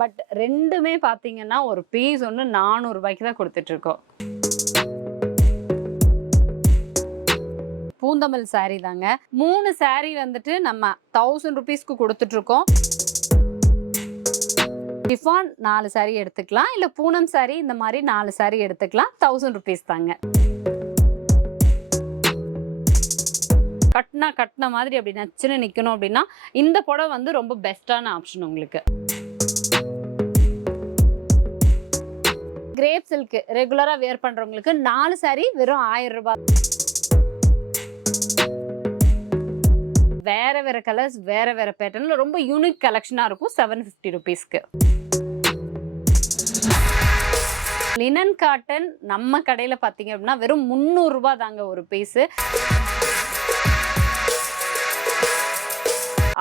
But ரெண்டுமே பார்த்தீங்கன்னா ஒரு பீஸ் ஒன்று 400 ரூபாய்க்கு தான் கொடுத்துட்ருக்கோம். பூந்தமல் சாரீ தாங்க. 3 சாரீ வந்துட்டு நம்ம 1000 ருபீஸ்க்கு கொடுத்துட்ருக்கோம். டிஃபான் 4 சாரீ எடுத்துக்கலாம், இல்லை பூனம் சாரீ இந்த மாதிரி 4 சாரீ எடுத்துக்கலாம். 1000 ருபீஸ் தாங்க. கட்டின மாதிரி அப்படி நச்சுன்னு நிற்கணும் அப்படின்னா இந்த புடவை வந்து ரொம்ப பெஸ்ட்டான ஆப்ஷன் உங்களுக்கு. கிரேப் சில்க் ரெகுலரா வேர் பண்றவங்களுக்கு 4 சாரீ வெறும் 1000 ரூபாய். வேற வேற கலர்ஸ் வேற வேற பேட்டர்ன்ல ரொம்ப யூனிக் கலெக்ஷனா இருக்கும். 750 ருபீஸ்க்கு. லினன் காட்டன் நம்ம கடையில பாத்தீங்க அப்படின்னா வெறும் 300 ரூபாய் தாங்க ஒரு பீஸ்.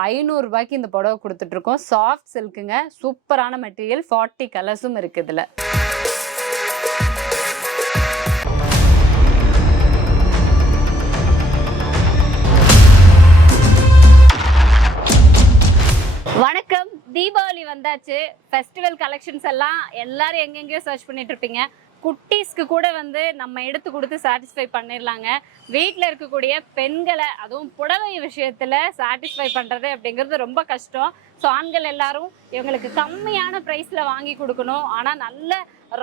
500 ரூபாய்க்கு இந்த புடவை கொடுத்துட்டு இருக்கோம். சாஃப்ட் சில்க்குங்க, சூப்பரான மெட்டீரியல், 40 கலர்ஸும் இருக்கு இதுல. வணக்கம், தீபாவளி வந்தாச்சு. ஃபெஸ்டிவல் கலெக்ஷன்ஸ் எல்லாம் எல்லாரும் எங்கெங்கேயோ சர்ச் பண்ணிட்டு இருப்பீங்க. குட்டீஸ்க்கு கூட வந்து நம்ம எடுத்து கொடுத்து சாட்டிஸ்ஃபை பண்ணிடலாங்க. வீட்டில் இருக்கக்கூடிய பெண்களை அதுவும் புடவை விஷயத்தில் சாட்டிஸ்ஃபை பண்ணுறது அப்படிங்கிறது ரொம்ப கஷ்டம். ஸோ ஆண்கள் எல்லாரும் இவங்களுக்கு கம்மியான ப்ரைஸில் வாங்கி கொடுக்கணும், ஆனால் நல்ல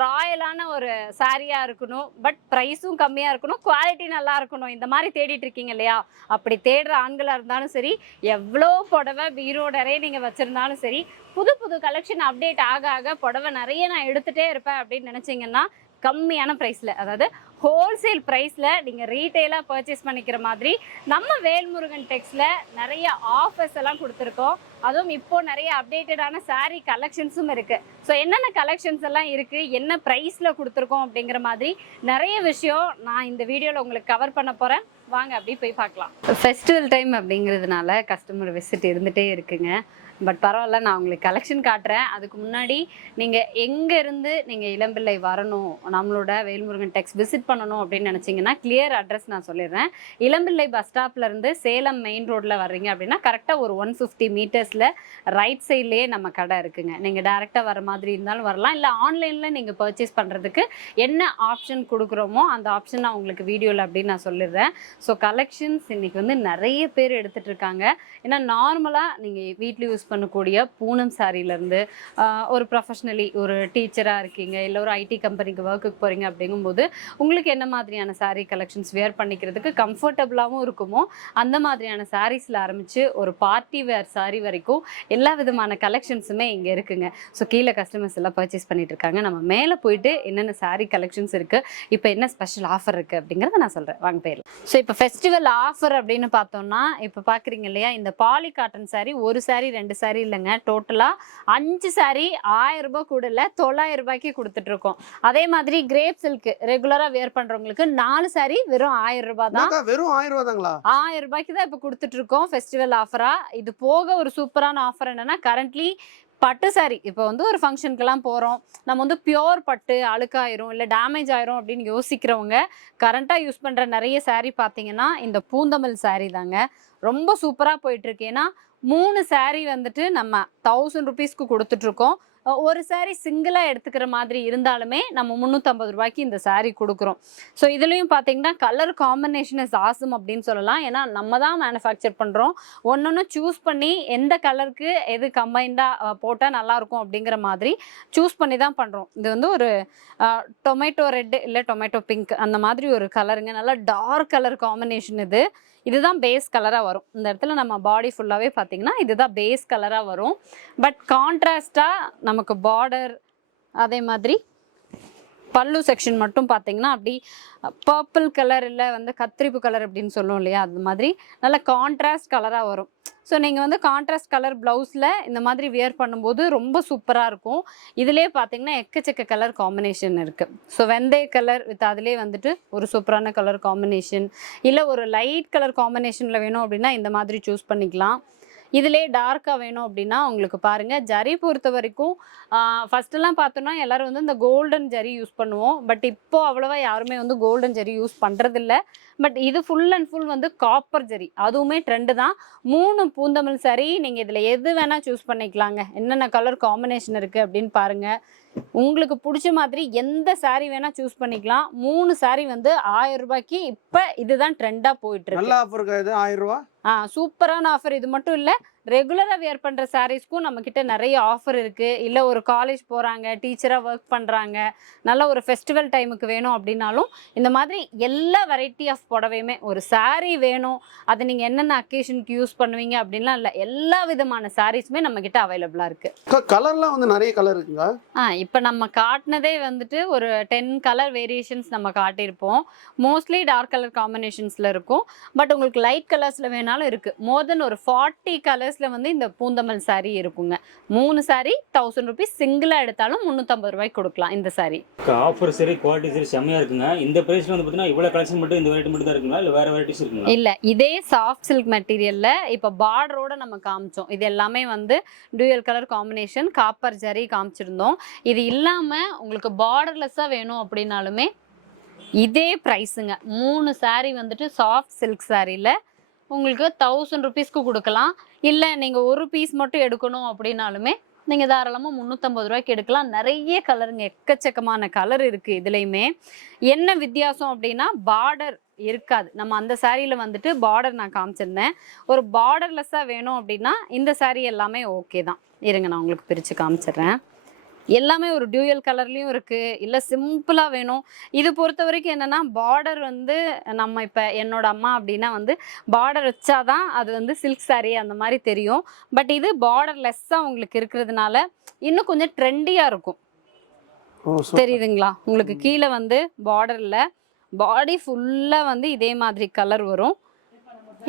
ராயலான ஒரு சாரியாக இருக்கணும், பட் ப்ரைஸும் கம்மியாக இருக்கணும், குவாலிட்டி நல்லா இருக்கணும், இந்த மாதிரி தேடிட்டு இருக்கீங்க இல்லையா? அப்படி தேடுற ஆண்களாக இருந்தாலும் சரி, எவ்வளோ புடவை பீரோ நிறைய நீங்கள் வச்சுருந்தாலும் சரி, புது புது கலெக்ஷன் அப்டேட் ஆக ஆக புடவை நிறைய நான் எடுத்துகிட்டே இருப்பேன் அப்படின்னு நினச்சிங்கன்னா கம்மியான ப்ரைஸில், அதாவது ஹோல்சேல் ப்ரைஸில் நீங்கள் ரீட்டெயிலாக பர்ச்சேஸ் பண்ணிக்கிற மாதிரி நம்ம வேல்முருகன் டெக்ஸில் நிறைய ஆஃபர்ஸ் எல்லாம் கொடுத்துருக்கோம். அதுவும் இப்போது நிறைய அப்டேட்டடான சாரீ கலெக்ஷன்ஸும் இருக்குது. ஸோ என்னென்ன கலெக்ஷன்ஸ் எல்லாம் இருக்குது, என்ன ப்ரைஸில் கொடுத்துருக்கோம் அப்படிங்கிற மாதிரி நிறைய விஷயம் நான் இந்த வீடியோவில் உங்களுக்கு கவர் பண்ண போகிறேன். வாங்க அப்படி போய் பார்க்கலாம். ஃபெஸ்டிவல் டைம் அப்படிங்கிறதுனால கஸ்டமர் விசிட் இருந்துகிட்டே இருக்குங்க. பட் பரவாயில்ல, நான் உங்களுக்கு கலெக்ஷன் காட்டுறேன். அதுக்கு முன்னாடி நீங்கள் எங்கேருந்து நீங்கள் இளம்பிள்ளை வரணும், நம்மளோட வேல்முருகன் டெக்ஸ் விசிட் பண்ணணும் அப்படின்னு நினச்சிங்கன்னா கிளியர் அட்ரஸ் நான் சொல்லிடுறேன். இளம்பிள்ளை பஸ் ஸ்டாப்லேருந்து சேலம் மெயின் ரோட்டில் வர்றீங்க அப்படின்னா கரெக்டாக ஒரு 150 மீட்டர்ஸில் ரைட் சைட்லேயே நம்ம கடை இருக்குங்க. நீங்கள் டேரெக்டாக வர மாதிரி இருந்தாலும் வரலாம், இல்லை ஆன்லைனில் நீங்கள் பர்ச்சேஸ் பண்ணுறதுக்கு என்ன ஆப்ஷன் கொடுக்குறோமோ அந்த ஆப்ஷன் நான் உங்களுக்கு வீடியோவில் அப்படின்னு நான் சொல்லிடுறேன். ஸோ கலெக்ஷன்ஸ் இன்றைக்கி வந்து நிறைய பேர் எடுத்துகிட்டு இருக்காங்க. ஏன்னா நார்மலாக நீங்கள் வீட்டில் யூஸ் பண்ணக்கூடிய பூனம் சாரியிலேருந்து ஒரு ப்ரொஃபஷ்னலி ஒரு டீச்சராக இருக்கீங்க, இல்லை ஒரு ஐடி கம்பெனிக்கு ஒர்க்குக்கு போகிறீங்க அப்படிங்கும்போது உங்களுக்கு என்ன மாதிரியான சாரீ கலெக்ஷன்ஸ் வேர் பண்ணிக்கிறதுக்கு கம்ஃபர்டபுளாகவும் இருக்குமோ அந்த மாதிரியான சாரீஸில் ஆரம்பித்து ஒரு பார்ட்டி வேர் சாரீ வரைக்கும் எல்லா விதமான கலெக்ஷன்ஸுமே இங்கே இருக்குங்க. ஸோ கீழே கஸ்டமர்ஸ் எல்லாம் பர்ச்சேஸ் பண்ணிட்டு இருக்காங்க. நம்ம மேலே போயிட்டு என்னென்ன சாரீ கலெக்ஷன்ஸ் இருக்குது, இப்போ என்ன ஸ்பெஷல் ஆஃபர் இருக்குது அப்படிங்கிறத நான் சொல்கிறேன். வாங்க போயிடலாம். ஸோ இப்போ ஃபெஸ்டிவல் ஆஃபர் அப்படின்னு பார்த்தோம்னா இப்போ பார்க்குறீங்க இல்லையா, இந்த பாலி காட்டன் சாரீ ஒரு சாரீ 2 சாரீ இல்லைங்க, டோட்டலாக 5 சாரீ 1000 ரூபாய் கூட இல்லை 900 ரூபாய்க்கு கொடுத்துட்ருக்கோம். அதே மாதிரி கிரேப் சில்க் ரெகுலராக வேர் பண்ணுறவங்களுக்கு 4 சாரீ வெறும் 1000 ரூபாய் தான். வெறும் 1000 ரூபாய் தாங்களா? 1000 ரூபாய்க்கு தான் இப்போ கொடுத்துட்ருக்கோம் ஃபெஸ்டிவல் ஆஃபராக. இது போக ஒரு சூப்பரான ஆஃபர் என்னென்னா, கரண்ட்லி பட்டு சாரி இப்போ வந்து ஒரு ஃபங்க்ஷனுக்கெல்லாம் போகிறோம், நம்ம வந்து பியோர் பட்டு அழுக்காயிரும் இல்லை டேமேஜ் ஆயிரும் அப்படின்னு யோசிக்கிறவங்க கரண்ட்டாக யூஸ் பண்ணுற நிறைய சாரீ பார்த்தீங்கன்னா இந்த பூந்தமல் சாரீ தாங்க. ரொம்ப சூப்பராக போயிட்டுருக்கு. ஏன்னா 3 சாரீ வந்துட்டு நம்ம 1000 ருபீஸ்க்கு கொடுத்துட்ருக்கோம். ஒரு சாரீ சிங்கிளாக எடுத்துக்கிற மாதிரி இருந்தாலுமே நம்ம 350 ரூபாய்க்கு இந்த சாரீ கொடுக்குறோம். ஸோ இதுலேயும் பார்த்தீங்கன்னா கலர் காம்பினேஷன் இஸ் ஆசம் அப்படின்னு சொல்லலாம். ஏன்னா நம்ம தான் மேனுஃபேக்சர் பண்ணுறோம். ஒன்று சூஸ் பண்ணி எந்த கலருக்கு எது கம்பைண்டாக போட்டால் நல்லாயிருக்கும் அப்படிங்கிற மாதிரி சூஸ் பண்ணி தான் பண்ணுறோம். இது வந்து ஒரு டொமேட்டோ ரெட் இல்லை டொமேட்டோ பிங்க் அந்த மாதிரி ஒரு கலருங்க. நல்லா டார்க் கலர் காம்பினேஷன் இதுதான் பேஸ் கலராக வரும். இந்த இடத்துல நம்ம பாடி ஃபுல்லாகவே பார்த்தீங்கன்னா இதுதான் பேஸ் கலராக வரும். பட் கான்ட்ராஸ்டாக நமக்கு பார்டர் அதே மாதிரி பல்லு செக்ஷன் மட்டும் பார்த்தீங்கன்னா அப்படி பர்பிள் கலர் இல்லை வந்து கத்திரிப்பு கலர் அப்படின்னு சொல்லுவோம் இல்லையா, அது மாதிரி நல்ல கான்ட்ராஸ்ட் கலராக வரும். ஸோ நீங்கள் வந்து கான்ட்ராஸ்ட் கலர் ப்ளவுஸில் இந்த மாதிரி வியர் பண்ணும்போது ரொம்ப சூப்பராக இருக்கும். இதிலே பார்த்தீங்கன்னா எக்கச்சக்க கலர் காம்பினேஷன் இருக்குது. ஸோ வெந்தய கலர் வித் அதிலே வந்துட்டு ஒரு சூப்பரான கலர் காம்பினேஷன், இல்லை ஒரு லைட் கலர் காம்பினேஷனில் வேணும் அப்படின்னா இந்த மாதிரி சூஸ் பண்ணிக்கலாம். இதிலே டார்க்காக வேணும் அப்படின்னா உங்களுக்கு பாருங்கள் ஜரி பொறுத்த வரைக்கும் ஃபஸ்ட்டெல்லாம் பார்த்தோன்னா எல்லோரும் வந்து இந்த கோல்டன் ஜரி யூஸ் பண்ணுவோம். பட் இப்போ அவ்வளோவா யாருமே வந்து கோல்டன் ஜரி யூஸ் பண்ணுறதில்ல. பட் இது ஃபுல் அண்ட் ஃபுல் வந்து காப்பர் ஜரி, அதுவுமே ட்ரெண்டு தான். 3 பூந்தமிழ் சாரி நீங்கள் இதில் எது வேணால் சூஸ் பண்ணிக்கலாங்க. என்னென்ன கலர் காம்பினேஷன் இருக்குது அப்படின்னு பாருங்கள். உங்களுக்கு பிடிச்ச மாதிரி எந்த சாரீ வேணால் சூஸ் பண்ணிக்கலாம். 3 சாரீ வந்து 1000 ரூபாய்க்கு இப்போ இதுதான் ட்ரெண்டாக போயிட்டுருக்கு. நல்ல ஆஃபர் இது 1000 ரூபா. சூப்பரான ஆஃபர். இது மட்டும் இல்லை, ரெகுலராக வியர் பண்ணுற சாரீஸ்க்கும் நம்மக்கிட்ட நிறைய ஆஃபர் இருக்குது. இல்லை ஒரு காலேஜ் போகிறாங்க, டீச்சராக ஒர்க் பண்ணுறாங்க, நல்ல ஒரு ஃபெஸ்டிவல் டைமுக்கு வேணும் அப்படின்னாலும் இந்த மாதிரி எல்லா வெரைட்டி ஆஃப் புடவையுமே, ஒரு சாரீ வேணும் அதை நீங்கள் என்னென்ன அக்கேஷனுக்கு யூஸ் பண்ணுவீங்க அப்படின்லாம் இல்லை, எல்லா விதமான சாரீஸுமே நம்மக்கிட்ட அவைலபிளாக இருக்குது. கலர்லாம் வந்து நிறைய கலர் இருக்குங்க. இப்போ நம்ம காட்டினதே வந்துட்டு ஒரு 10 கலர் வேரியேஷன்ஸ் நம்ம காட்டியிருப்போம். மோஸ்ட்லி டார்க் கலர் காம்பினேஷன்ஸில் இருக்கும். பட் உங்களுக்கு லைட் கலர்ஸில் வேணாலும் இருக்குது. மோர் தென் ஒரு 40 கலர்ஸில் வந்து இந்த பூந்தமல் சாரீ இருக்குங்க. 3 சாரீ 1000 ருபீஸ், சிங்கிளாக எடுத்தாலும் 350 ரூபாய்க்கு கொடுக்கலாம். இந்த சாரீ ஆஃபர் சரி, குவாலிட்டி சரி, செம்மையாக இருக்குங்க. இந்த ப்ரைஸில் வந்து பார்த்தீங்கன்னா இவ்வளோ கலெக்ஷன் மட்டும் இந்த வெரைட்டி மட்டும் தான் இருக்குங்களா, இல்லை வேறு வெரைட்டிஸ் இருக்குங்களா? இல்லை, இதே சாஃப்ட் சில்க் மெட்டீரியலில் இப்போ பார்டரோட நம்ம காமிச்சோம். இது எல்லாமே வந்து dual colour combination, copper zari காமிச்சிருந்தோம். இது இல்லாமல் உங்களுக்கு பார்டர்லெஸ்ஸாக வேணும் அப்படின்னாலுமே இதே ப்ரைஸுங்க. 3 சாரீ வந்துட்டு சாஃப்ட் சில்க் சாரியில் உங்களுக்கு 1000 ருபீஸ்க்கு கொடுக்கலாம். இல்லை நீங்கள் ஒரு பீஸ் மட்டும் எடுக்கணும் அப்படின்னாலுமே நீங்கள் தாராளமாக 350 ரூபாய்க்கு எடுக்கலாம். நிறைய கலருங்க, எக்கச்சக்கமான கலர் இருக்குது. இதுலேயுமே என்ன வித்தியாசம் அப்படின்னா பார்டர் இருக்காது. நம்ம அந்த சாரியில் வந்துட்டு பார்டர் நான் காமிச்சிருந்தேன். ஒரு பார்டர்லெஸ்ஸாக வேணும் அப்படின்னா இந்த சாரீ எல்லாமே ஓகே தான். இருங்க நான் உங்களுக்கு பிரித்து காமிச்சிடுறேன். எல்லாமே ஒரு டியூயல் கலர்லேயும் இருக்குது. இல்லை சிம்பிளாக வேணும். இது பொறுத்த வரைக்கும் என்னென்னா பார்டர் வந்து நம்ம இப்போ என்னோட அம்மா அப்படின்னா வந்து பார்டர் வச்சாதான் அது வந்து சில்க் சாரீ அந்த மாதிரி தெரியும். பட் இது பார்டர்லெஸ்ஸாக உங்களுக்கு இருக்கிறதுனால இன்னும் கொஞ்சம் ட்ரெண்டியாக இருக்கும். தெரியுதுங்களா உங்களுக்கு? கீழே வந்து பார்டரில் பாடி ஃபுல்லாக வந்து இதே மாதிரி கலர் வரும்.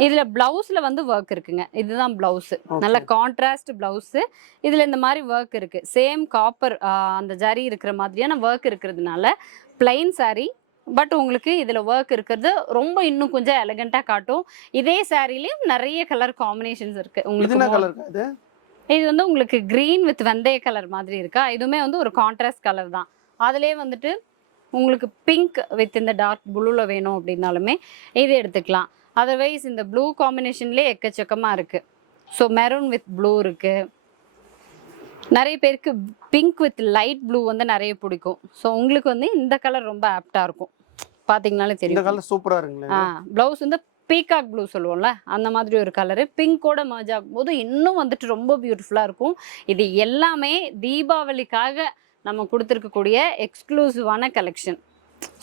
இதில் ப்ளவுஸில் வந்து ஒர்க் இருக்குங்க. இதுதான் ப்ளவுஸு, நல்ல கான்ட்ராஸ்ட் ப்ளவுஸு. இதில் இந்த மாதிரி ஒர்க் இருக்குது. சேம் காப்பர் அந்த ஜரி இருக்கிற மாதிரியான ஒர்க் இருக்கிறதுனால பிளைன் சாரீ. பட் உங்களுக்கு இதில் ஒர்க் இருக்கிறது ரொம்ப இன்னும் கொஞ்சம் எலகண்ட்டாக காட்டும். இதே சாரீலையும் நிறைய கலர் காம்பினேஷன்ஸ் இருக்குது உங்களுக்கு. இது வந்து உங்களுக்கு க்ரீன் வித் வெந்தய கலர் மாதிரி இருக்கா. இதுவுமே வந்து ஒரு கான்ட்ராஸ்ட் கலர் தான். அதிலே வந்துட்டு உங்களுக்கு பிங்க் வித் இந்த டார்க் ப்ளூவில் வேணும் அப்படின்னாலுமே இது எடுத்துக்கலாம். அதர்வைஸ் இந்த ப்ளூ காம்பினேஷன்லேயே எக்கச்சக்கமாக இருக்குது. ஸோ மெரூன் வித் ப்ளூ இருக்குது. நிறைய பேருக்கு பிங்க் வித் லைட் ப்ளூ வந்து நிறைய பிடிக்கும். ஸோ உங்களுக்கு வந்து இந்த கலர் ரொம்ப ஆப்டாக இருக்கும். பார்த்தீங்கனாலே தெரியும். இந்த கலர் சூப்பராக இருக்குங்களா. ப்ளவுஸ் வந்து பீகாக் ப்ளூ சொல்லுவோம்ல, அந்த மாதிரி ஒரு கலரு பிங்கோட மர்ஜ் ஆகும்போது இன்னும் வந்துட்டு ரொம்ப பியூட்டிஃபுல்லாக இருக்கும். இது எல்லாமே தீபாவளிக்காக நம்ம கொடுத்துருக்கக்கூடிய எக்ஸ்க்ளூசிவான கலெக்ஷன்.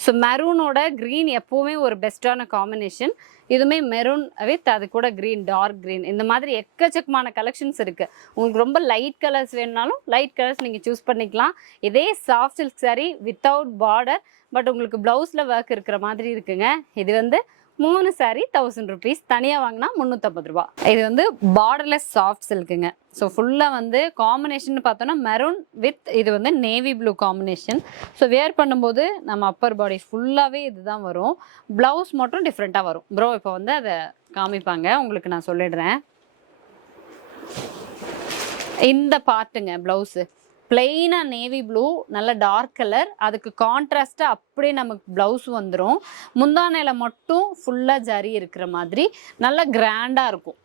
ஸோ மெரூனோட க்ரீன் எப்போவுமே ஒரு பெஸ்ட்டான காம்பினேஷன். இதுவுமே மெரூன் வித் அது கூட க்ரீன், டார்க் க்ரீன், இந்த மாதிரி எக்கச்சக்கமான கலெக்ஷன்ஸ் இருக்குது. உங்களுக்கு ரொம்ப லைட் கலர்ஸ் வேணுனாலும் லைட் கலர்ஸ் நீங்கள் சூஸ் பண்ணிக்கலாம். இதே soft silk sari without border, but உங்களுக்கு ப்ளவுஸில் ஒர்க் இருக்கிற மாதிரி இருக்குங்க. இது வந்து 3 சாரீ 1000 ருபீஸ், தனியாக வாங்கினா 350 ரூபா. இது வந்து பார்டர்லெஸ் சாஃப்ட் சில்க்குங்க. ஸோ ஃபுல்லாக வந்து காம்பினேஷன் பார்த்தோன்னா மெரூன் வித் இது வந்து navy blue combination. So where பண்ணும்போது நம்ம அப்பர் பாடி ஃபுல்லாகவே இதுதான் வரும். ப்ளவுஸ் மட்டும் டிஃப்ரெண்ட்டாக வரும். ப்ரோ இப்போ வந்து அதை காமிப்பாங்க, உங்களுக்கு நான் சொல்லிடுறேன். இந்த பார்ட்டுங்க ப்ளவுஸு பிளெயினாக நேவி ப்ளூ, நல்ல டார்க் கலர், அதுக்கு கான்ட்ராஸ்ட்டாக அப்படியே நமக்கு ப்ளவுஸ் வந்துடும். முந்தானையில் மட்டும் ஃபுல்லாக ஜரி இருக்கிற மாதிரி நல்ல கிராண்டாக இருக்கும்.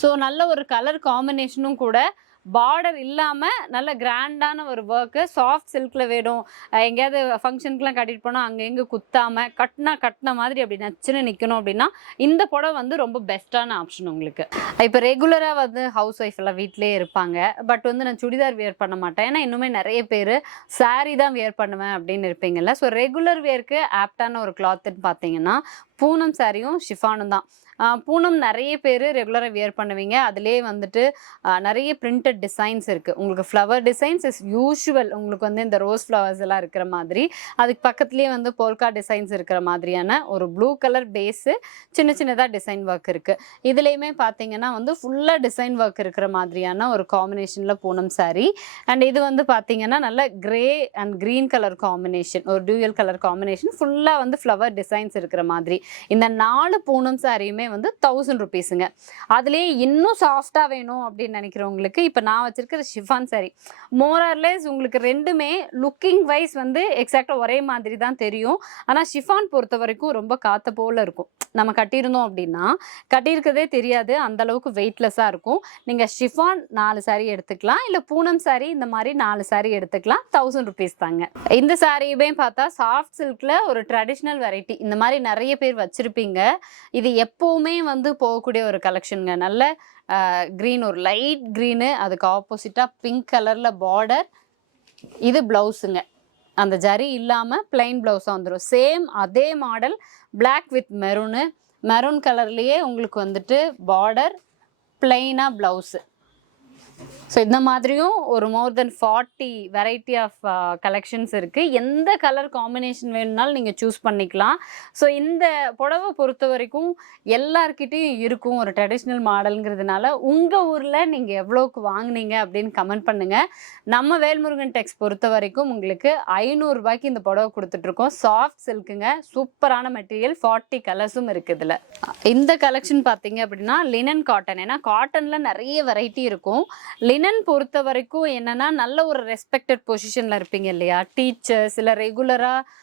ஸோ நல்ல ஒரு கலர் காம்பினேஷனும் கூட. பார்டர் இல்லாமல் நல்ல கிராண்டான ஒரு ஒர்க்கு. சாஃப்ட் சில்கில் வேணும், எங்கேயாவது ஃபங்க்ஷனுக்குலாம் கட்டிட்டு போனால் அங்கே எங்கே குத்தாமல் கட்டின மாதிரி அப்படி நச்சுன்னு நிற்கணும் அப்படின்னா இந்த புடவை வந்து ரொம்ப பெஸ்ட்டான ஆப்ஷன் உங்களுக்கு. இப்போ ரெகுலராக வந்து ஹவுஸ் ஒய்ஃப் எல்லாம் வீட்டிலே இருப்பாங்க. பட் வந்து நான் சுடிதார் வியர் பண்ண மாட்டேன், ஏன்னா இன்னுமே நிறைய பேர் சாரீ தான் வியர் பண்ணுவேன் அப்படின்னு இருப்பீங்கல்ல. ஸோ ரெகுலர் வியருக்கு ஆப்டான ஒரு கிளாத்துன்னு பார்த்தீங்கன்னா பூனம் சாரியும் ஷிஃபானும் தான். பூனம் நிறைய பேர் ரெகுலராக வியர் பண்ணுவீங்க. அதிலே வந்துட்டு நிறைய பிரிண்டட் டிசைன்ஸ் இருக்குது. உங்களுக்கு ஃப்ளவர் டிசைன்ஸ் இஸ் யூஷுவல். உங்களுக்கு வந்து இந்த ரோஸ் ஃப்ளவர்ஸ் எல்லாம் இருக்கிற மாதிரி, அதுக்கு பக்கத்துலேயே வந்து போல்கா டிசைன்ஸ் இருக்கிற மாதிரியான ஒரு ப்ளூ கலர் பேஸு, சின்னதாக டிசைன் ஒர்க் இருக்குது. இதுலேயுமே பார்த்தீங்கன்னா வந்து ஃபுல்லாக டிசைன் ஒர்க் இருக்கிற மாதிரியான ஒரு காம்பினேஷனில் பூனம் சாரீ. அண்ட் இது வந்து பார்த்தீங்கன்னா நல்ல grey and green colour combination, ஒரு டியூயல் கலர் காம்பினேஷன், ஃபுல்லாக வந்து ஃப்ளவர் டிசைன்ஸ் இருக்கிற மாதிரி. இந்த 4 பூனம் சாரியுமே வந்து 1000 ருபீஸுங்க. அதுலேயே இன்னும் சாஃப்டாக வேணும் அப்படின்னு நினைக்கிறவங்களுக்கு இப்போ நான் வச்சிருக்கிற ஷிஃபான் சாரி மோரார்லெஸ் உங்களுக்கு ரெண்டுமே லுக்கிங் வைஸ் வந்து எக்ஸாக்டாக ஒரே மாதிரி தான் தெரியும். ஆனால் ஷிஃபான் பொறுத்த வரைக்கும் ரொம்ப காற்ற போல் இருக்கும். நம்ம கட்டியிருந்தோம் அப்படின்னா கட்டியிருக்கதே தெரியாது, அந்த அளவுக்கு வெயிட்லெஸ்ஸாக இருக்கும். நீங்கள் ஷிஃபான் 4 சாரி எடுத்துக்கலாம், இல்லை பூனம் சாரி இந்த மாதிரி 4 சாரி எடுத்துக்கலாம். 1000 ருபீஸ் தாங்க. இந்த சாரியுமே பார்த்தா சாஃப்ட் சில்கில் ஒரு ட்ரெடிஷ்னல் வெரைட்டி இந்த மாதிரி நிறைய பேர் வச்சுருப்பீங்க. இது எப்போவுமே வந்து போகக்கூடிய ஒரு கலெக்ஷனுங்க. நல்ல க்ரீன், ஒரு லைட் க்ரீனு, அதுக்கு ஆப்போசிட்டாக பிங்க் கலரில் பார்டர். இது ப்ளவுஸுங்க, அந்த ஜரி இல்லாமல் பிளைன் ப்ளவுஸாக வந்துடும். சேம் அதே மாடல் பிளாக் வித் மெரூன் கலர்லேயே உங்களுக்கு வந்துட்டு பார்டர், பிளைனாக ப்ளவுஸு. ஸோ இந்த மாதிரியும் ஒரு மோர் தென் 40 வெரைட்டி ஆஃப் கலெக்ஷன்ஸ் இருக்குது. எந்த கலர் காம்பினேஷன் வேணும்னாலும் நீங்கள் சூஸ் பண்ணிக்கலாம். ஸோ இந்த புடவை பொறுத்த வரைக்கும் எல்லார்கிட்டையும் இருக்கும் ஒரு ட்ரெடிஷ்னல் மாடலுங்கிறதுனால உங்கள் ஊரில் நீங்கள் எவ்வளோக்கு வாங்கினீங்க அப்படின்னு கமெண்ட் பண்ணுங்கள். நம்ம வேல்முருகன் டெக்ஸ் பொறுத்த வரைக்கும் உங்களுக்கு 500 ரூபாய்க்கு இந்த புடவை கொடுத்துட்ருக்கோம். சாஃப்ட் சில்க்குங்க, சூப்பரான மெட்டீரியல், 40 கலர்ஸும் இருக்குது இதில். இந்த கலெக்ஷன் பார்த்தீங்க அப்படின்னா லினன் காட்டன். ஏன்னா காட்டனில் நிறைய வெரைட்டி இருக்கும். லினன் பொறுத்த வரைக்கும் என்னன்னா நல்ல ஒரு ரெஸ்பெக்டட் பொசிஷன்ல இருப்பீங்க இல்லையா, டீச்சர்ஸ் இல்லை ரெகுலராக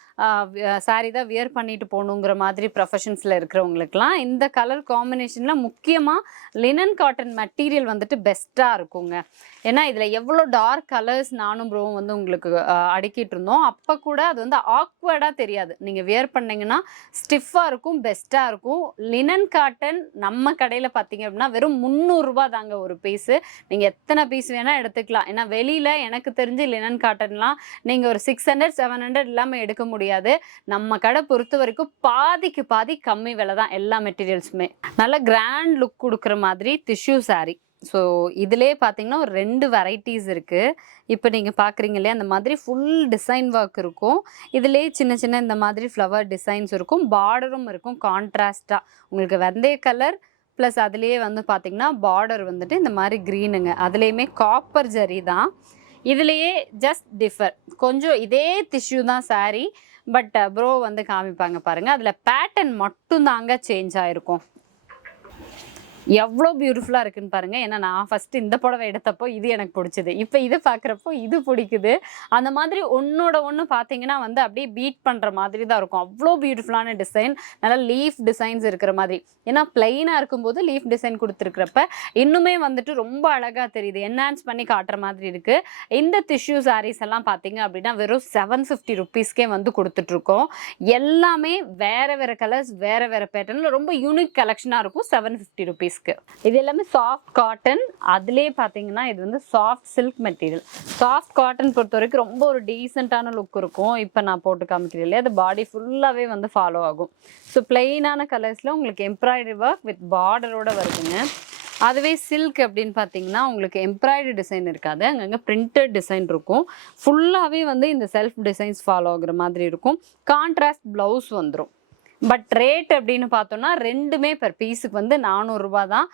சாரி தான் வியர் பண்ணிட்டு போகணுங்கிற மாதிரி ப்ரொஃபஷன்ஸில் இருக்கிறவங்களுக்குலாம் இந்த கலர் காம்பினேஷனில் முக்கியமாக லினன் காட்டன் மெட்டீரியல் வந்துட்டு பெஸ்ட்டாக இருக்குங்க. ஏன்னா இதில் எவ்வளோ டார்க் கலர்ஸ் நானும் ப்ரோவும் வந்து உங்களுக்கு அடுக்கிட்டு இருந்தோம். அப்போ கூட அது வந்து ஆக்வர்டாக தெரியாது. நீங்கள் வியர் பண்ணிங்கன்னா ஸ்டிஃபாக இருக்கும், பெஸ்ட்டாக இருக்கும். லினன் காட்டன் நம்ம கடையில் பார்த்தீங்க அப்படின்னா வெறும் 300 ரூபா தாங்க ஒரு பீஸு. நீங்கள் எத்தனை பீஸ் வேணால் எடுத்துக்கலாம். ஏன்னா வெளியில் எனக்கு தெரிஞ்சு லினன் காட்டன்லாம் நீங்கள் ஒரு 600 700 இல்லாமல் எடுக்க முடியாது. நம்ம கடை பொறுத்த வரைக்கும் பாதிக்கு பாதி கம்மி விலை தான் எல்லா மெட்டீரியல்ஸுமே. நல்ல கிராண்ட் லுக் கொடுக்குற மாதிரி டிஷ்யூ சாரி. ஸோ இதிலே பார்த்தீங்கன்னா ஒரு 2 வெரைட்டிஸ் இருக்குது. இப்போ நீங்கள் பார்க்குறீங்க இல்லையா, அந்த மாதிரி ஃபுல் டிசைன் ஒர்க் இருக்கும். இதிலே சின்ன சின்ன இந்த மாதிரி ஃப்ளவர் டிசைன்ஸ் இருக்கும், பார்டரும் இருக்கும் கான்ட்ராஸ்டாக. உங்களுக்கு வெந்தய கலர் ப்ளஸ் அதுலேயே வந்து பார்த்திங்கன்னா பார்டர் வந்துட்டு இந்த மாதிரி க்ரீனுங்க. அதுலேயுமே காப்பர் ஜரி தான். இதுலேயே ஜஸ்ட் டிஃபர் கொஞ்சம் இதே டிஷ்யூ தான் சாரீ, பட் ப்ரோ வந்து காமிப்பாங்க பாருங்கள். அதில் பேட்டர்ன் மட்டும்தாங்க சேஞ்ச் ஆகிருக்கும். எவ்வளோ பியூட்டிஃபுல்லாக இருக்குன்னு பாருங்கள். ஏன்னா நான் ஃபஸ்ட்டு இந்த புடவை எடுத்தப்போ இது எனக்கு பிடிச்சிது, இப்போ இது பார்க்குறப்போ இது பிடிக்குது. அந்த மாதிரி ஒன்றோட ஒன்று பார்த்தீங்கன்னா வந்து அப்படியே பீட் பண்ணுற மாதிரி தான் இருக்கும். அவ்வளோ பியூட்டிஃபுல்லான டிசைன், நல்லா லீஃப் டிசைன்ஸ் இருக்கிற மாதிரி. ஏன்னா பிளைனாக இருக்கும்போது லீஃப் டிசைன் கொடுத்துருக்கிறப்ப இன்னுமே வந்துட்டு ரொம்ப அழகாக தெரியுது, என்ஹான்ஸ் பண்ணி காட்டுற மாதிரி இருக்குது. இந்த டிஷ்யூ சாரீஸ் எல்லாம் பார்த்தீங்க அப்படின்னா வெறும் 750 ருபீஸ்க்கே வந்து கொடுத்துட்ருக்கோம். எல்லாமே வேறு வேறு கலர்ஸ், வேறு வேறு பேட்டர்னில் ரொம்ப யூனிக் கலெக்ஷனாக இருக்கும். 750 ருபீஸ். இது எல்லாமே சாஃப்ட் காட்டன். அதுலேயே பார்த்தீங்கன்னா இது வந்து soft silk material. Soft cotton பொறுத்த வரைக்கும் ரொம்ப ஒரு டீசெண்டான லுக் இருக்கும். இப்போ நான் போட்டு காமிக்கிறேன் இல்லையா, அது பாடி ஃபுல்லாகவே வந்து ஃபாலோ ஆகும். ஸோ பிளெயினான கலர்ஸில் உங்களுக்கு எம்ப்ராய்டரி ஒர்க் வித் பார்டரோட வருதுங்க. அதுவே சில்க் அப்படின்னு பார்த்தீங்கன்னா உங்களுக்கு எம்ப்ராய்டரி டிசைன் இருக்காது, அங்கங்கே பிரிண்டட் டிசைன் இருக்கும். ஃபுல்லாகவே வந்து இந்த செல்ஃப் டிசைன்ஸ் ஃபாலோ ஆகுற மாதிரி இருக்கும். கான்ட்ராஸ்ட் ப்ளவுஸ் வந்துடும். பட் ரேட் அப்படின்னு பார்த்தோன்னா ரெண்டுமே பெர் பீஸுக்கு வந்து 400 ரூபா தான்.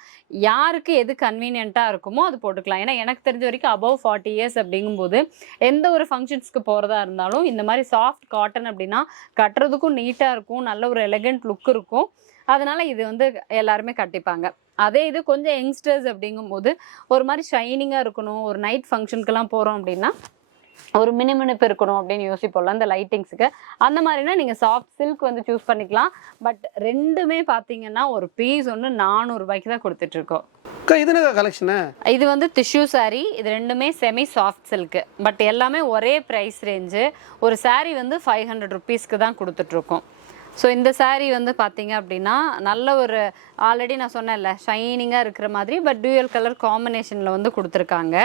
யாருக்கு எது கன்வீனியண்ட்டாக இருக்குமோ அது போட்டுக்கலாம். ஏன்னா எனக்கு தெரிஞ்ச வரைக்கும் அபவ் 40 இயர்ஸ் அப்படிங்கும்போது எந்த ஒரு ஃபங்க்ஷன்ஸ்க்கு போகிறதா இருந்தாலும் இந்த மாதிரி சாஃப்ட் காட்டன் அப்படின்னா கட்டுறதுக்கும் நீட்டாக இருக்கும், நல்ல ஒரு எலகண்ட் லுக் இருக்கும். அதனால இது வந்து எல்லாருமே கட்டிப்பாங்க. அதே இது கொஞ்சம் யங்ஸ்டர்ஸ் அப்படிங்கும்போது ஒரு மாதிரி ஷைனிங்காக இருக்கணும், ஒரு நைட் ஃபங்க்ஷனுக்கெல்லாம் போகிறோம் அப்படின்னா ஒரு மினுமினுப்பு இருக்கணும் அப்படின்னு யோசிப்போம்ல அந்த லைட்டிங்ஸுக்கு, அந்த மாதிரினா நீங்கள் சாஃப்ட் சில்க் வந்து சூஸ் பண்ணிக்கலாம். பட் ரெண்டுமே பார்த்தீங்கன்னா ஒரு பீஸ் ஒன்று 400 ரூபாய்க்கு தான் கொடுத்துட்ருக்கோம். இது என்ன கலெக்ஷனு? இது வந்து டிஷ்யூ சாரீ. இது ரெண்டுமே செமி சாஃப்ட் சில்க்கு. பட் எல்லாமே ஒரே ப்ரைஸ் ரேஞ்சு. ஒரு சாரீ வந்து 500 ருபீஸ்க்கு தான் கொடுத்துட்ருக்கோம். ஸோ இந்த சாரீ வந்து பார்த்தீங்க அப்படின்னா நல்ல ஒரு ஆல்ரெடி நான் சொன்னேன்ல ஷைனிங்காக இருக்கிற மாதிரி பட் டியூயல் கலர் காம்பினேஷனில் வந்து கொடுத்துருக்காங்க.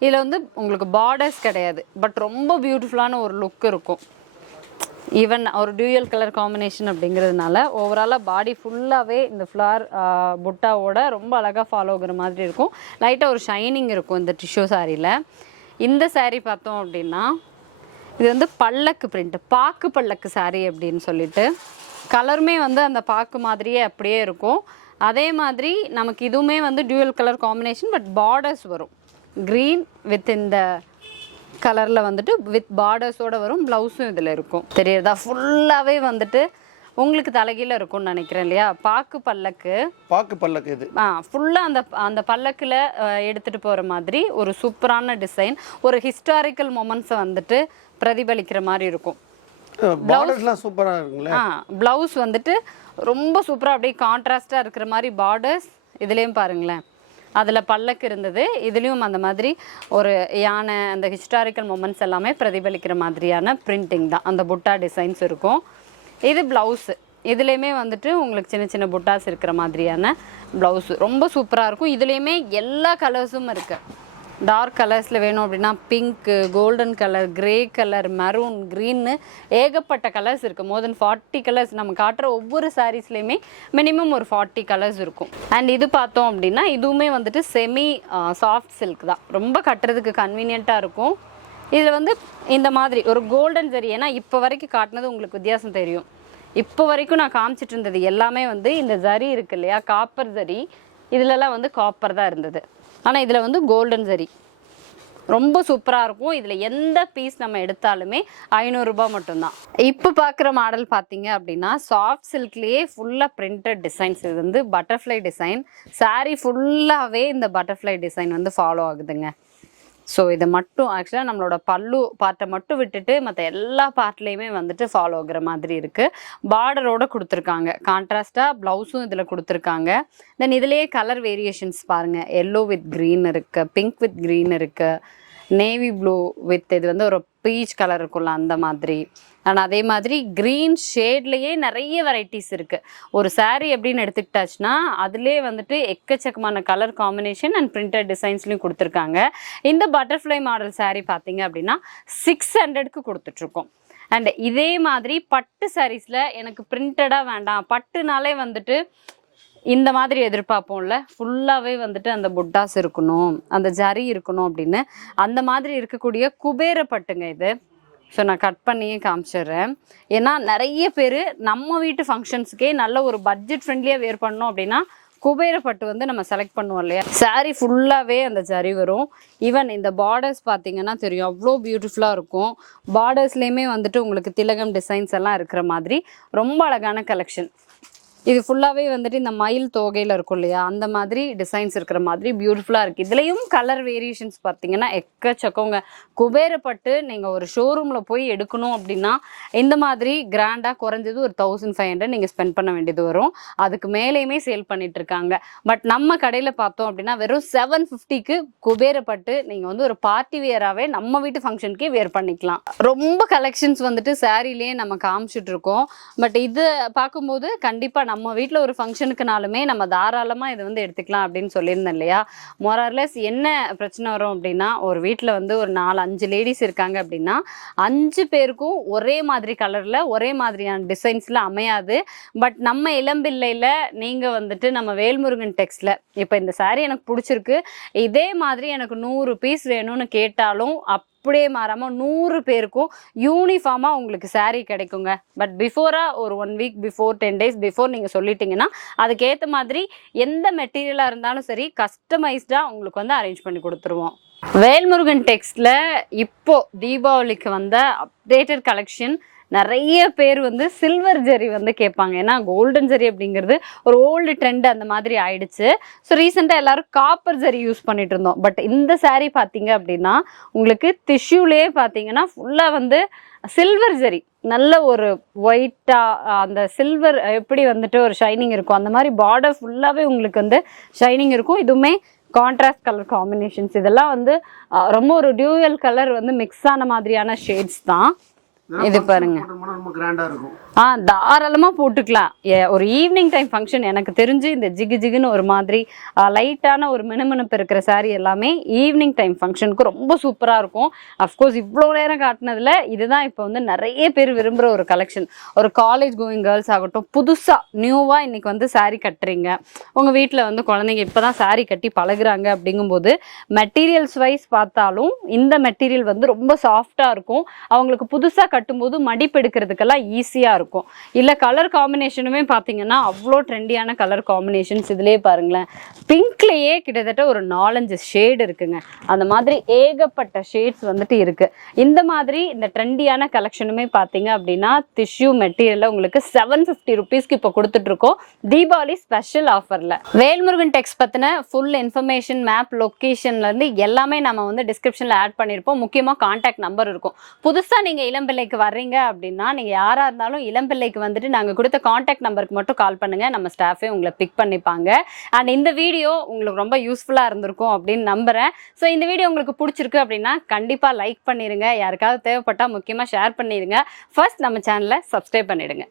இதில் வந்து உங்களுக்கு பார்டர்ஸ் கிடையாது, பட் ரொம்ப பியூட்டிஃபுல்லான ஒரு லுக் இருக்கும். ஈவன் ஒரு டியூயல் கலர் காம்பினேஷன் அப்படிங்கிறதுனால ஓவராலாக பாடி ஃபுல்லாகவே இந்த ஃப்ளார் புட்டாவோட ரொம்ப அழகாக ஃபாலோ ஆகுற மாதிரி இருக்கும். லைட்டாக ஒரு ஷைனிங் இருக்கும் இந்த டிஷ்யூ சாரியில். இந்த சாரீ பார்த்தோம் அப்படின்னா இது வந்து பல்லக்கு பிரிண்ட், பாக்கு பல்லக்கு சாரீ அப்படின்னு சொல்லிட்டு கலருமே வந்து அந்த பாக்கு மாதிரியே அப்படியே இருக்கும். அதே மாதிரி நமக்கு இதுவுமே வந்து dual colour combination but borders வரும். க்ரீன் வித் இந்த கலரில் வந்துட்டு வித் பார்டர்ஸோடு வரும். ப்ளவுஸும் இதில் இருக்கும். தெரியுதா, ஃபுல்லாகவே வந்துட்டு உங்களுக்கு தலைகீழ இருக்கும்னு நினைக்கிறேன் இல்லையா. பாக்கு பல்லக்கு, பாக்கு பல்லக்கு இது. ஃபுல்லாக அந்த பல்லக்கில் எடுத்துகிட்டு போகிற மாதிரி ஒரு சூப்பரான டிசைன். ஒரு ஹிஸ்டாரிக்கல் மொமெண்ட்ஸை வந்துட்டு பிரதிபலிக்கிற மாதிரி இருக்கும். பார்டர்ஸ்லாம் சூப்பராக இருக்குங்களே. ப்ளவுஸ் வந்துட்டு ரொம்ப சூப்பராக அப்படியே கான்ட்ராஸ்டாக இருக்கிற மாதிரி பார்டர்ஸ். இதுலேயும் பாருங்களேன், அதில் பல்லக்கு இருந்தது, இதுலேயும் அந்த மாதிரி ஒரு யானை, அந்த ஹிஸ்டாரிக்கல் மொமெண்ட்ஸ் எல்லாமே பிரதிபலிக்கிற மாதிரியான பிரிண்டிங் தான். அந்த புட்டா டிசைன்ஸ் இருக்கும். இது ப்ளவுஸு, இதுலேயுமே வந்துட்டு உங்களுக்கு சின்ன சின்ன புட்டாஸ் இருக்கிற மாதிரியான ப்ளவுஸு ரொம்ப சூப்பராக இருக்கும். இதுலேயுமே எல்லா கலர்ஸும் இருக்குது. டார்க் கலர்ஸில் வேணும் அப்படின்னா pink, golden colour, grey colour, maroon, க்ரீன்னு ஏகப்பட்ட கலர்ஸ் இருக்குது. More than 40 colours. நம்ம காட்டுற ஒவ்வொரு சாரீஸ்லேயுமே மினிமம் ஒரு 40 கலர்ஸ் இருக்கும். அண்ட் இது பார்த்தோம் அப்படின்னா இதுவுமே வந்துட்டு செமி சாஃப்ட் சில்க் தான். ரொம்ப கட்டுறதுக்கு கன்வீனியண்ட்டாக இருக்கும். இதில் வந்து இந்த மாதிரி ஒரு கோல்டன் ஜரி, ஏன்னா இப்போ வரைக்கும் காட்டினது உங்களுக்கு வித்தியாசம் தெரியும். இப்போ வரைக்கும் நான் காமிச்சிட்டு இருந்தது எல்லாமே வந்து இந்த ஜரி இருக்கு இல்லையா, காப்பர் ஜரி, இதிலலாம் வந்து காப்பர் தான் இருந்தது. ஆனால் இதில் வந்து கோல்டன் ஜரி ரொம்ப சூப்பராக இருக்கும். இதில் எந்த பீஸ் நம்ம எடுத்தாலுமே 500 ரூபாய் மட்டும்தான். இப்போ பார்க்குற மாடல் பார்த்தீங்க அப்படின்னா சாஃப்ட் சில்க்லேயே ஃபுல்லாக பிரிண்டட் டிசைன்ஸ். இது வந்து பட்டர்ஃப்ளை டிசைன். சாரீ ஃபுல்லாகவே இந்த பட்டர்ஃப்ளை டிசைன் வந்து ஃபாலோ ஆகுதுங்க. ஸோ இதை மட்டும் ஆக்சுவலாக நம்மளோட பல்லு பார்ட்டை மட்டும் விட்டுட்டு மற்ற எல்லா பார்ட்லேயுமே வந்துட்டு ஃபாலோ ஆகுற மாதிரி இருக்குது. பார்டரோடு கொடுத்துருக்காங்க. கான்ட்ராஸ்டாக ப்ளவுஸும் இதில் கொடுத்துருக்காங்க. தென் இதுலேயே கலர் வேரியேஷன்ஸ் பாருங்கள். எல்லோ வித் க்ரீன் இருக்குது, பிங்க் வித் க்ரீன் இருக்குது, நேவி ப்ளூ வித் இது வந்து ஒரு பீச் கலர் இருக்கும்ல அந்த மாதிரி. ஆனால் அதே மாதிரி க்ரீன் ஷேட்லேயே நிறைய வெரைட்டிஸ் இருக்குது. ஒரு சாரீ எப்படின்னு எடுத்துக்கிட்டாச்சுன்னா அதிலே வந்துட்டு எக்கச்சக்கமான கலர் காம்பினேஷன் அண்ட் பிரிண்டட் டிசைன்ஸ்லையும் கொடுத்துருக்காங்க. இந்த பட்டர்ஃப்ளை மாடல் சாரீ பார்த்தீங்க அப்படின்னா 600க்கு கொடுத்துட்ருக்கோம். அண்ட் இதே மாதிரி பட்டு சாரீஸில் எனக்கு பிரிண்டடாக வேண்டாம், பட்டுனாலே வந்துட்டு இந்த மாதிரி எதிர்பார்ப்போம்ல, ஃபுல்லாகவே வந்துட்டு அந்த புட்டாஸ் இருக்கணும், அந்த ஜரி இருக்கணும் அப்படின்னு. அந்த மாதிரி இருக்கக்கூடிய குபேர பட்டுங்க இது. ஸோ நான் கட் பண்ணியே காமிச்சிடுறேன். ஏன்னா நிறைய பேர் நம்ம வீட்டு ஃபங்க்ஷன்ஸுக்கே நல்ல ஒரு பட்ஜெட் ஃப்ரெண்ட்லியாக வேர் பண்ணோம் அப்படின்னா குபேர பட்டு வந்து நம்ம செலக்ட் பண்ணுவோம் இல்லையா. சாரீ ஃபுல்லாகவே அந்த ஜரி வரும். ஈவன் இந்த பார்டர்ஸ் பார்த்தீங்கன்னா தெரியும், அவ்வளோ பியூட்டிஃபுல்லாக இருக்கும். பார்டர்ஸ்லேயுமே வந்துட்டு உங்களுக்கு திலகம் டிசைன்ஸ் எல்லாம் இருக்கிற மாதிரி ரொம்ப அழகான கலெக்ஷன். இது ஃபுல்லாகவே வந்துட்டு இந்த மயில் தோகையில் இருக்கும் இல்லையா, அந்த மாதிரி டிசைன்ஸ் இருக்கிற மாதிரி பியூட்டிஃபுல்லாக இருக்குது. இதுலேயும் கலர் வேரியேஷன்ஸ் பார்த்தீங்கன்னா எக்கச்சக்கங்க. குபேரப்பட்டு நீங்கள் ஒரு ஷோரூமில் போய் எடுக்கணும் அப்படின்னா இந்த மாதிரி கிராண்டாக குறைஞ்சது ஒரு 1500 நீங்கள் ஸ்பெண்ட் பண்ண வேண்டியது வரும். அதுக்கு மேலேயுமே சேல் பண்ணிகிட்ருக்காங்க. பட் நம்ம கடையில் பார்த்தோம் அப்படின்னா வெறும் 750க்கு குபேரப்பட்டு நீங்கள் வந்து ஒரு பார்ட்டி வேராகவே நம்ம வீட்டு ஃபங்க்ஷனுக்கே வேர் பண்ணிக்கலாம். ரொம்ப கலெக்ஷன்ஸ் வந்துட்டு சாரீலேயே நம்ம காமிச்சிட்ருக்கோம். பட் இது பார்க்கும்போது கண்டிப்பாக நம்ம வீட்டில் ஒரு ஃபங்க்ஷனுக்குனாலுமே நம்ம தாராளமாக இதை வந்து எடுத்துக்கலாம் அப்படின்னு சொல்லியிருந்தேன் இல்லையா. மொரர்லெஸ் என்ன பிரச்சனை வரும் அப்படின்னா, ஒரு வீட்டில் வந்து ஒரு 4-5 லேடிஸ் இருக்காங்க அப்படின்னா 5 பேருக்கும் ஒரே மாதிரி கலரில் ஒரே மாதிரியான டிசைன்ஸில் அமையாது. பட் நம்ம இளம்பிள்ளையில் நீங்கள் வந்துட்டு நம்ம வேல்முருகன் டெக்ஸ்டில் இப்போ இந்த சாரீ எனக்கு பிடிச்சிருக்கு, இதே மாதிரி எனக்கு 100 பீஸ் வேணும்னு கேட்டாலும் அப்படியே மாறாமல் 100 பேருக்கும் யூனிஃபார்மாக உங்களுக்கு சாரீ கிடைக்குங்க. பட் பிஃபோராக ஒரு 1 வீக் பிஃபோர் 10 டேஸ் பிஃபோர் நீங்கள் சொல்லிட்டீங்கன்னா அதுக்கேற்ற மாதிரி எந்த மெட்டீரியலாக இருந்தாலும் சரி கஸ்டமைஸ்டாக உங்களுக்கு வந்து அரேஞ்ச் பண்ணி கொடுத்துருவோம். வேல்முருகன் டெக்ஸ்டில் இப்போ தீபாவளிக்கு வந்த அப்டேட்டட் கலெக்ஷன். நிறைய பேர் வந்து சில்வர் ஜெரி வந்து கேட்பாங்க. ஏன்னா கோல்டன் ஜெரி அப்படிங்கிறது ஒரு ஓல்டு ட்ரெண்ட் அந்த மாதிரி ஆயிடுச்சு. ஸோ ரீசெண்டாக எல்லாரும் காப்பர் ஜெரி யூஸ் பண்ணிட்டு இருந்தோம். பட் இந்த சாரீ பார்த்தீங்க அப்படின்னா உங்களுக்கு டிஷ்யூலேயே பார்த்தீங்கன்னா ஃபுல்லாக வந்து சில்வர் ஜெரி, நல்ல ஒரு ஒயிட்டாக அந்த சில்வர் எப்படி வந்துட்டு ஒரு ஷைனிங் இருக்கும் அந்த மாதிரி பார்டர் ஃபுல்லாகவே உங்களுக்கு வந்து ஷைனிங் இருக்கும். இதுவுமே கான்ட்ராஸ்ட் கலர் காம்பினேஷன்ஸ். இதெல்லாம் வந்து ரொம்ப ஒரு டியூயல் கலர் வந்து மிக்ஸ் ஆன மாதிரியான ஷேட்ஸ் தான். இது பாருங்க, தாராளமா போட்டுக்கலாம். ஒரு ஈவினிங் டைம் ஃபங்க்ஷன் எனக்கு தெரிஞ்சு இந்த ஜிகு ஜிகுன்னு ஒரு மாதிரி லைட்டான ஒரு மினுமினுப்பு இருக்கிற சாரீ எல்லாமே ஈவினிங் டைம் ஃபங்க்ஷனுக்கு ரொம்ப சூப்பராக இருக்கும். அஃப்கோர்ஸ் இவ்வளோ நேரம் காட்டினதுல இதுதான் இப்போ வந்து நிறைய பேர் விரும்புகிற ஒரு கலெக்ஷன். ஒரு காலேஜ் கோயிங் கேர்ள்ஸ் ஆகட்டும், புதுசாக நியூவாக இன்னைக்கு வந்து சாரீ கட்டுறீங்க, உங்கள் வீட்டில் வந்து குழந்தைங்க இப்போ தான் சாரீ கட்டி பழகுறாங்க அப்படிங்கும்போது மெட்டீரியல்ஸ் வைஸ் பார்த்தாலும் இந்த மெட்டீரியல் வந்து ரொம்ப சாஃப்டாக இருக்கும். அவங்களுக்கு புதுசாக கட்டும்போது மடிப்பு எடுக்கிறதுக்கெல்லாம் ஈஸியாக இருக்கும். இல்லை கலர் காம்பினேஷனுமே பார்த்தீங்கன்னா அவ்வளோ ட்ரெண்டியான கலர் காம்பினேஷன்ஸ். இதுலேயே பாருங்களேன், பிங்க்லேயே கிட்டத்தட்ட ஒரு 4-5 ஷேடு இருக்குங்க. அந்த மாதிரி ஏகப்பட்ட ஷேட்ஸ் வந்துட்டு இருக்கு. இந்த மாதிரி இந்த ட்ரெண்டியான கலெக்ஷனுமே பார்த்தீங்க அப்படின்னா டிஷ்யூ மெட்டீரியலில் உங்களுக்கு 750 ருபீஸ்க்கு இப்போ கொடுத்துட்ருக்கோம் தீபாவளி ஸ்பெஷல் ஆஃபரில். வேல்முருகன் டெக்ஸ் பற்றின ஃபுல் இன்ஃபர்மேஷன், மேப், லொக்கேஷன்லேருந்து எல்லாமே நம்ம வந்து டிஸ்கிரிப்ஷனில் ஆட் பண்ணியிருப்போம். முக்கியமாக கான்டாக்ட் நம்பர் இருக்கும். புதுசாக நீங்கள் இளம்பிள்ளைக்கு வர்றீங்க அப்படின்னா நீங்கள் யாராக இருந்தாலும் இளம்பிள்ளைக்கு வந்துட்டு நாங்கள் கொடுத்த கான்டாக்ட் நம்பருக்கு மட்டும் கால் பண்ணுங்கள், நம்ம ஸ்டாஃபே உங்களை பிக் பண்ணிப்பாங்க. அண்ட் இந்த வீடியோ உங்களுக்கு ரொம்ப யூஸ்ஃபுல்லாக இருந்திருக்கும் அப்படின்னு நம்புகிறேன். ஸோ இந்த வீடியோ உங்களுக்கு பிடிச்சிருக்கு அப்படின்னா கண்டிப்பாக லைக் பண்ணிடுங்க. யாருக்காவது தேவைப்பட்டால் முக்கியமாக ஷேர் பண்ணிடுங்க. ஃபர்ஸ்ட் நம்ம சேனலை சப்ஸ்கிரைப் பண்ணிடுங்க.